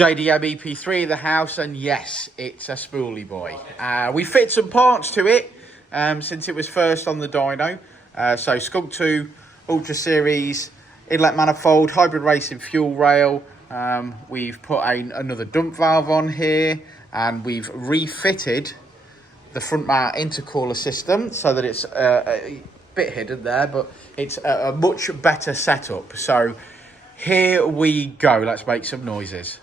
JDM EP3 in the house, and yes, it's a spoolie boy. We fit some parts to it since it was first on the dyno. So Skunk2 Ultra Series Inlet Manifold, hybrid racing fuel rail. We've put another dump valve on here, and we've refitted the front mount intercooler system so that it's a bit hidden there, but it's a much better setup. So here we go, let's make some noises.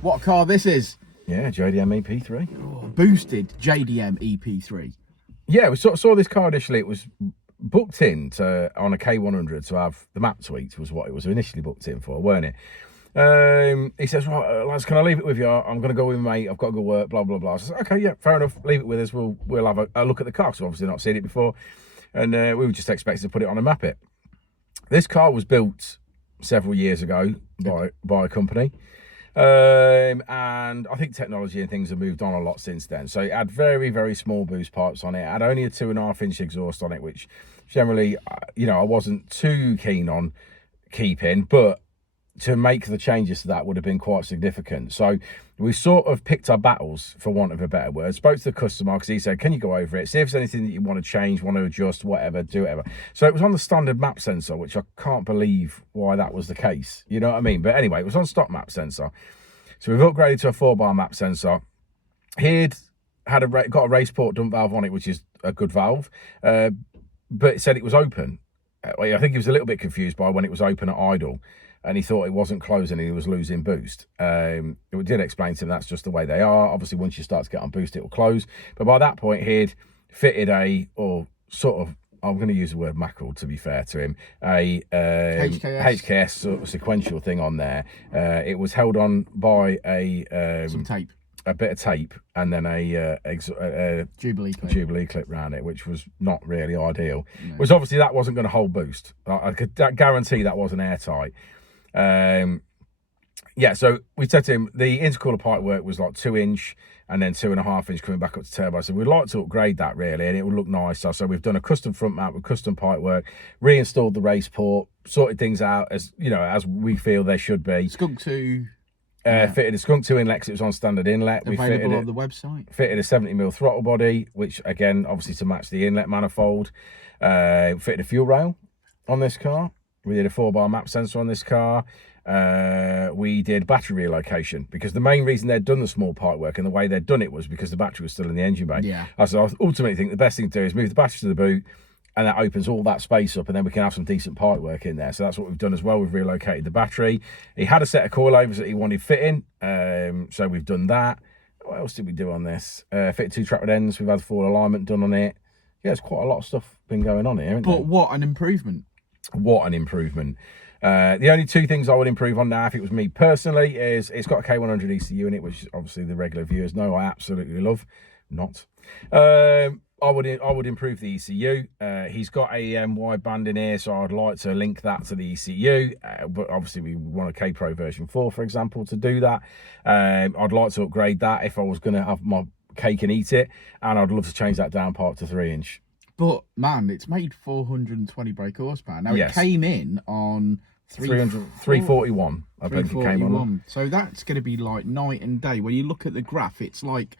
What car this is? Yeah, JDM EP3. Oh, boosted JDM EP3. Yeah, we saw this car initially. It was booked in on a K100 to have the map tweaked, was what it was initially booked in for, weren't it? He says, right, lads, can I leave it with you? I'm going to go with my mate. I've got to go work, blah, blah, blah. I says, okay, yeah, fair enough. Leave it with us. We'll have a look at the car, because we've obviously not seen it before. And we were just expecting to put it on and map it. This car was built several years ago by a company. And I think technology and things have moved on a lot since then. So it had very, very small boost pipes on it. It had only a 2.5-inch exhaust on it, which generally, I wasn't too keen on keeping, but to make the changes to that would have been quite significant. So we sort of picked our battles, for want of a better word. Spoke to the customer, because he said, can you go over it, see if there's anything that you want to change, want to adjust, whatever, do whatever. So it was on the standard map sensor, which I can't believe why that was the case, you know what I mean? But anyway, it was on stock map sensor. So we've upgraded to a 4-bar map sensor. He'd got a race port dump valve on it, which is a good valve, but it said it was open. I think he was a little bit confused by when it was open at idle, and he thought it wasn't closing and he was losing boost. It did explain to him that's just the way they are. Obviously, once you start to get on boost, it will close. But by that point, he'd fitted I'm going to use the word mackerel to be fair to him, a HKS sort of sequential thing on there. It was held on by some tape. A bit of tape, and then a Jubilee clip around it, which was not really ideal. No. Which obviously that wasn't going to hold boost. I could guarantee that wasn't airtight. Yeah, so we said to him the intercooler pipe work was like 2-inch and then 2.5 inch coming back up to turbo. So we'd like to upgrade that really, and it would look nicer. So we've done a custom front mount with custom pipe work, reinstalled the race port, sorted things out as as we feel they should be. Skunk2. Fitted a Skunk2 inlet, it was on standard inlet. Available on the website. Fitted a 70mm throttle body, which again, obviously to match the inlet manifold. Fitted a fuel rail on this car. We did a 4-bar map sensor on this car. We did battery relocation, because the main reason they'd done the small pipe work and the way they'd done it was because the battery was still in the engine bay. Yeah. So I ultimately think the best thing to do is move the battery to the boot, and that opens all that space up, and then we can have some decent pipe work in there. So that's what we've done as well. We've relocated the battery. He had a set of coilovers that he wanted fitting, so we've done that. What else did we do on this? Fitted 2 trap ends. We've had full alignment done on it. Yeah, there's quite a lot of stuff been going on here, but what an improvement. What an improvement. The only 2 things I would improve on now, if it was me personally, is it's got a K100 ECU in it, which obviously the regular viewers know I absolutely love. Not. I would improve the ECU. He's got a wide band in here, so I'd like to link that to the ECU. But obviously we want a K Pro version 4, for example, to do that. I'd like to upgrade that if I was going to have my cake and eat it, and I'd love to change that down part to 3-inch. But man, it's made 420 brake horsepower. Now yes. It came in on 341. I believe it came on. So that's going to be like night and day. When you look at the graph, it's like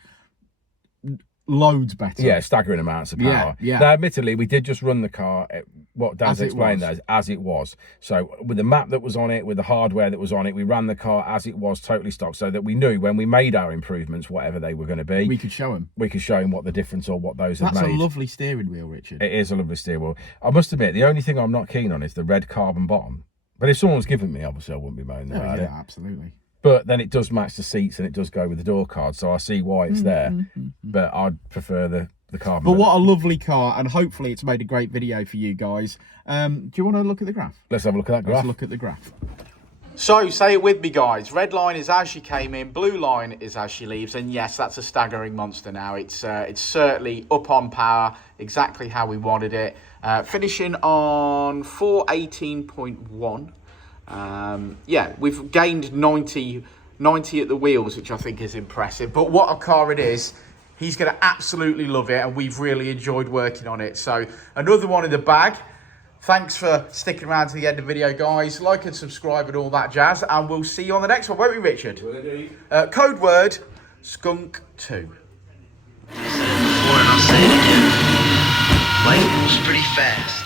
loads better. Yeah, staggering amounts of power. Yeah. Now, admittedly, we did just run the car, what Dan's explained as it was. So with the map that was on it, with the hardware that was on it, we ran the car as it was, totally stock, so that we knew when we made our improvements, whatever they were going to be, we could show him. We could show him what the difference or what those have made. That's a lovely steering wheel, Richard. It is a lovely steering wheel. I must admit, the only thing I'm not keen on is the red carbon bottom. But if someone was giving me, obviously I wouldn't be moaning about it. Yeah, absolutely. But then it does match the seats and it does go with the door card, so I see why it's there. But I'd prefer the carbon. But what a lovely car, and hopefully it's made a great video for you guys. Do you want to look at the graph? Let's have a look at that graph. Let's look at the graph. So, say it with me, guys. Red line is as she came in, blue line is as she leaves, and yes, that's a staggering monster now. It's certainly up on power, exactly how we wanted it. Finishing on 418.1. Yeah, we've gained 90 at the wheels, which I think is impressive. But what a car it is. He's going to absolutely love it, and we've really enjoyed working on it. So another one in the bag. Thanks for sticking around to the end of the video, guys. Like and subscribe and all that jazz, and we'll see you on the next one, won't we, Richard? Code word, Skunk2. I'll say it again. Life moves pretty fast.